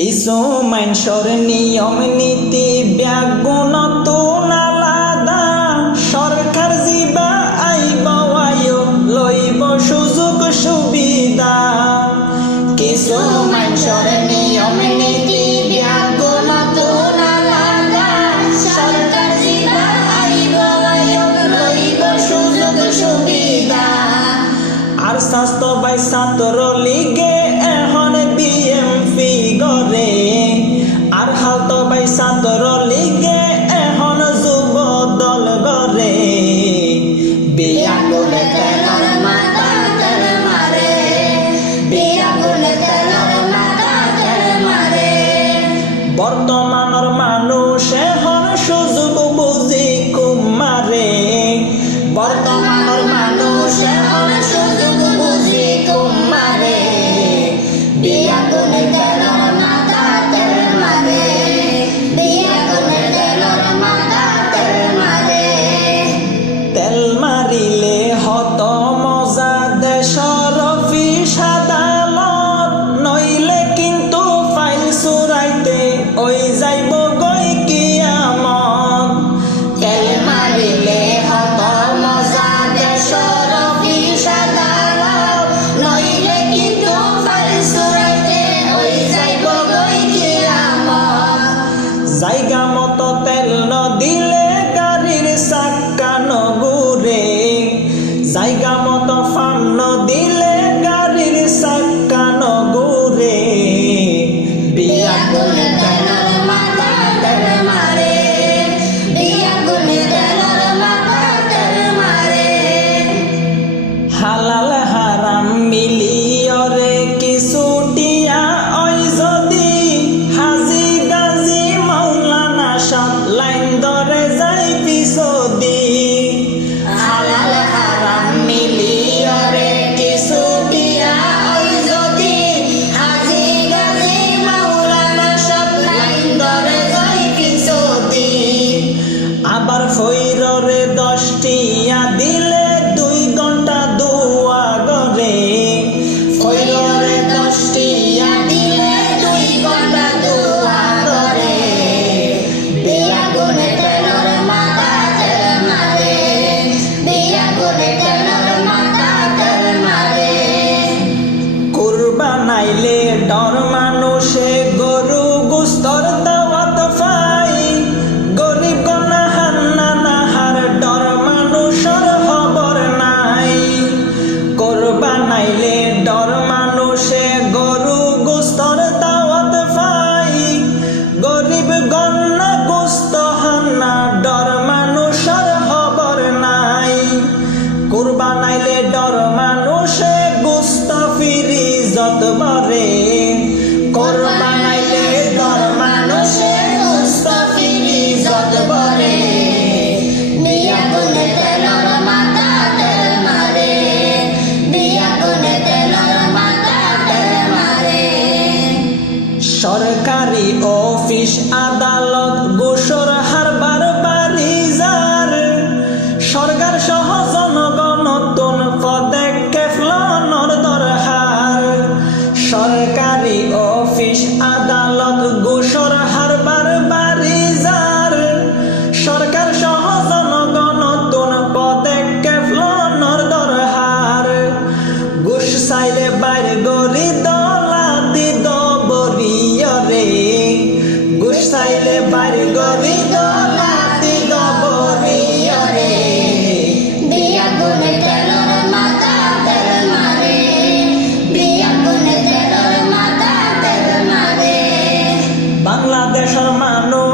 কিছু মানুষের নিয়ম নীতি ব্যাগুণত নালাদা সরকার জিবা আইব আয়ো, লইব সুযোগ সুবিধা। কিছু মানুষের নিয়ম নীতি ব্যাগুণত নালাদা সরকার জিবা সুবিধা। আর স্বাস্থ্য বাই ছাত্র লিগে আমার মানুষ এখন শুধু বুঝি তোমার ভিতরে যাই পিছদি